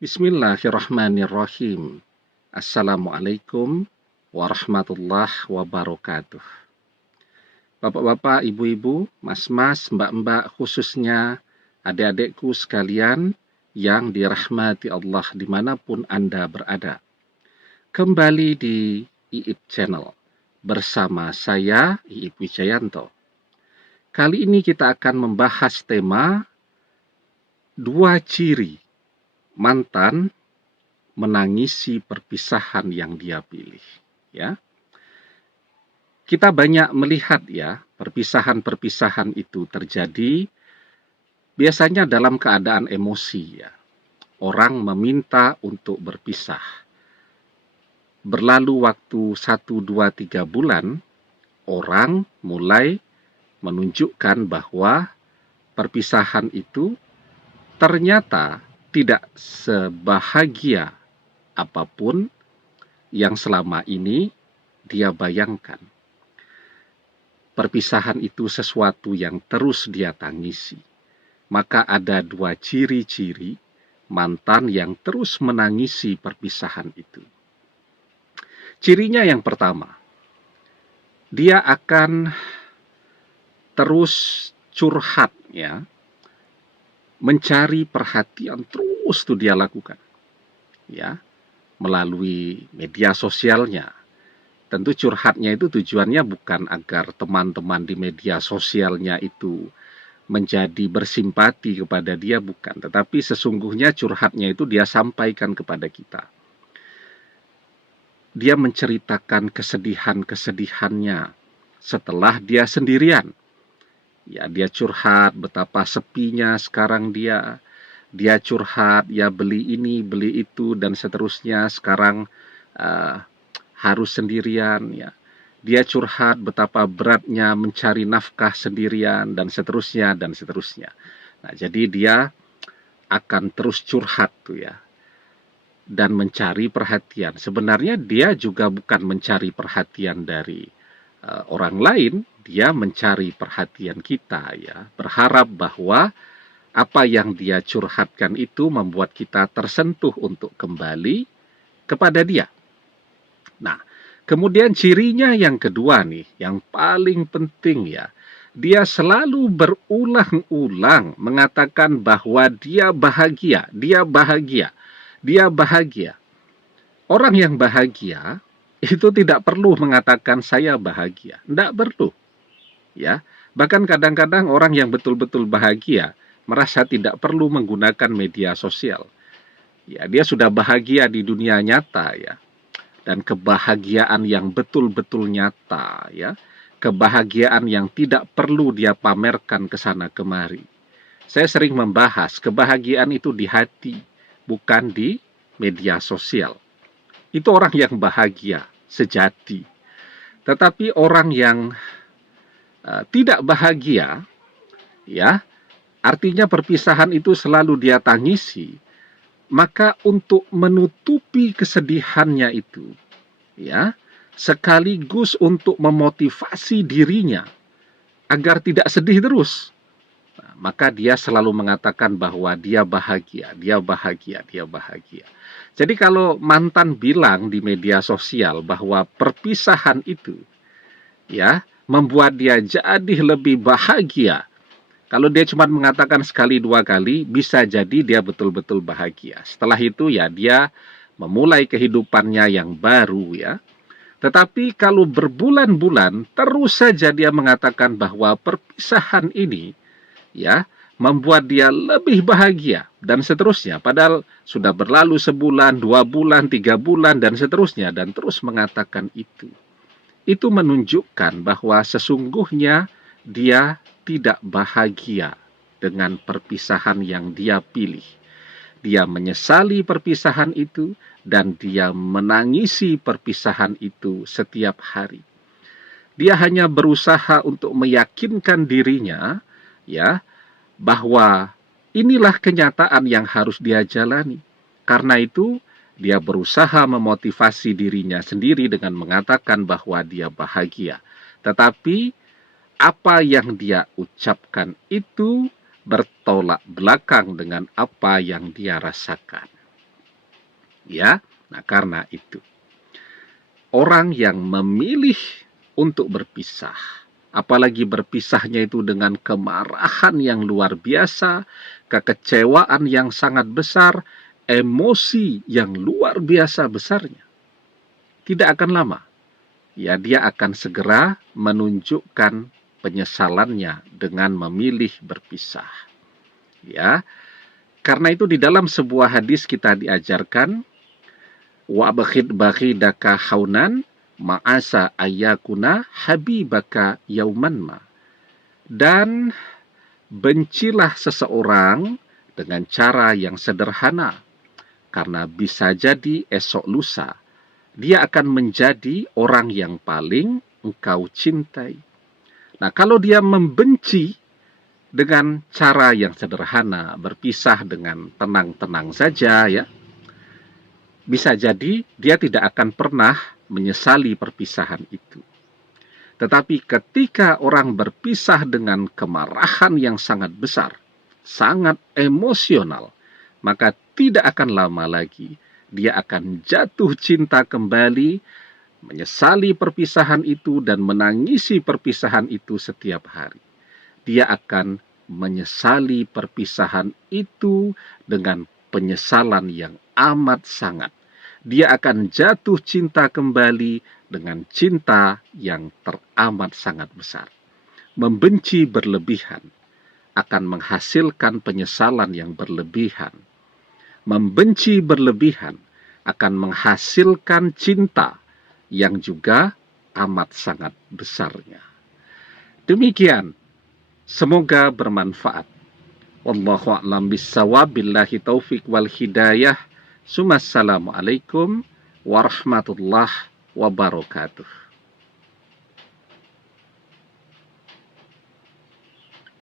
Bismillahirrahmanirrahim. Assalamualaikum warahmatullahi wabarakatuh. Bapak-bapak, ibu-ibu, mas-mas, mbak-mbak, khususnya adik-adikku sekalian yang dirahmati Allah dimanapun Anda berada. Kembali di IIP Channel bersama saya, IIP Wijayanto. Kali ini kita akan membahas tema 2 ciri mantan menangisi perpisahan yang dia pilih, ya. Kita banyak melihat ya, perpisahan-perpisahan itu terjadi biasanya dalam keadaan emosi ya. Orang meminta untuk berpisah. Berlalu waktu 1, 2, 3 bulan, orang mulai menunjukkan bahwa perpisahan itu ternyata tidak sebahagia apapun yang selama ini dia bayangkan. Perpisahan itu sesuatu yang terus dia tangisi. Maka ada 2 ciri-ciri mantan yang terus menangisi perpisahan itu. Cirinya yang pertama, dia akan terus curhat ya, mencari perhatian terus tuh dia lakukan. Ya, melalui media sosialnya. Tentu curhatnya itu tujuannya bukan agar teman-teman di media sosialnya itu menjadi bersimpati kepada dia, bukan. Tetapi sesungguhnya curhatnya itu dia sampaikan kepada kita. Dia menceritakan kesedihan-kesedihannya setelah dia sendirian. Ya, dia curhat betapa sepinya sekarang dia. Dia curhat, ya beli ini, beli itu, dan seterusnya. Sekarang harus sendirian ya. Dia curhat betapa beratnya mencari nafkah sendirian dan seterusnya dan seterusnya. Nah, jadi dia akan terus curhat tuh ya. Dan mencari perhatian. Sebenarnya dia juga bukan mencari perhatian dari orang lain, dia mencari perhatian kita ya. Berharap bahwa apa yang dia curhatkan itu membuat kita tersentuh untuk kembali kepada dia. Nah, kemudian cirinya yang kedua nih, yang paling penting ya, dia selalu berulang-ulang mengatakan bahwa dia bahagia, dia bahagia, dia bahagia. Orang yang bahagia itu tidak perlu mengatakan saya bahagia, tidak perlu. Ya, bahkan kadang-kadang orang yang betul-betul bahagia merasa tidak perlu menggunakan media sosial. Ya, dia sudah bahagia di dunia nyata ya. Dan kebahagiaan yang betul-betul nyata ya, kebahagiaan yang tidak perlu dia pamerkan ke sana kemari. Saya sering membahas kebahagiaan itu di hati, bukan di media sosial. Itu orang yang bahagia sejati. Tetapi orang yang tidak bahagia ya, artinya perpisahan itu selalu dia tangisi. Maka untuk menutupi kesedihannya itu, ya, sekaligus untuk memotivasi dirinya agar tidak sedih terus, nah, maka dia selalu mengatakan bahwa dia bahagia, dia bahagia, dia bahagia. Jadi kalau mantan bilang di media sosial bahwa perpisahan itu, ya, membuat dia jadi lebih bahagia. Kalau dia cuma mengatakan sekali 2 kali, bisa jadi dia betul-betul bahagia. Setelah itu ya dia memulai kehidupannya yang baru ya. Tetapi kalau berbulan-bulan terus saja dia mengatakan bahwa perpisahan ini ya membuat dia lebih bahagia dan seterusnya. Padahal sudah berlalu sebulan, 2 bulan, 3 bulan dan seterusnya, dan terus mengatakan itu. Itu menunjukkan bahwa sesungguhnya dia tidak bahagia dengan perpisahan yang dia pilih. Dia menyesali perpisahan itu dan dia menangisi perpisahan itu setiap hari. Dia hanya berusaha untuk meyakinkan dirinya ya bahwa inilah kenyataan yang harus dia jalani. Karena itu dia berusaha memotivasi dirinya sendiri dengan mengatakan bahwa dia bahagia. Tetapi apa yang dia ucapkan itu bertolak belakang dengan apa yang dia rasakan. Ya, nah karena itu orang yang memilih untuk berpisah, apalagi berpisahnya itu dengan kemarahan yang luar biasa, kekecewaan yang sangat besar, emosi yang luar biasa besarnya, tidak akan lama. Ya, dia akan segera menunjukkan penyesalannya dengan memilih berpisah. Ya, karena itu di dalam sebuah hadis kita diajarkan wa bakhidaka haunan ma'asa ayyakuna habibaka yauman ma. Dan bencilah seseorang dengan cara yang sederhana, karena bisa jadi esok lusa dia akan menjadi orang yang paling engkau cintai. Nah, kalau dia membenci dengan cara yang sederhana, berpisah dengan tenang-tenang saja, ya, bisa jadi dia tidak akan pernah menyesali perpisahan itu. Tetapi ketika orang berpisah dengan kemarahan yang sangat besar, sangat emosional, maka tidak akan lama lagi dia akan jatuh cinta kembali, menyesali perpisahan itu dan menangisi perpisahan itu setiap hari. Dia akan menyesali perpisahan itu dengan penyesalan yang amat sangat. Dia akan jatuh cinta kembali dengan cinta yang teramat sangat besar. Membenci berlebihan akan menghasilkan penyesalan yang berlebihan. Membenci berlebihan akan menghasilkan cinta yang juga amat sangat besarnya. Demikian, semoga bermanfaat. Wallahu a'lam bissawab, billahi taufik wal hidayah. Assalamualaikum warahmatullahi wabarakatuh.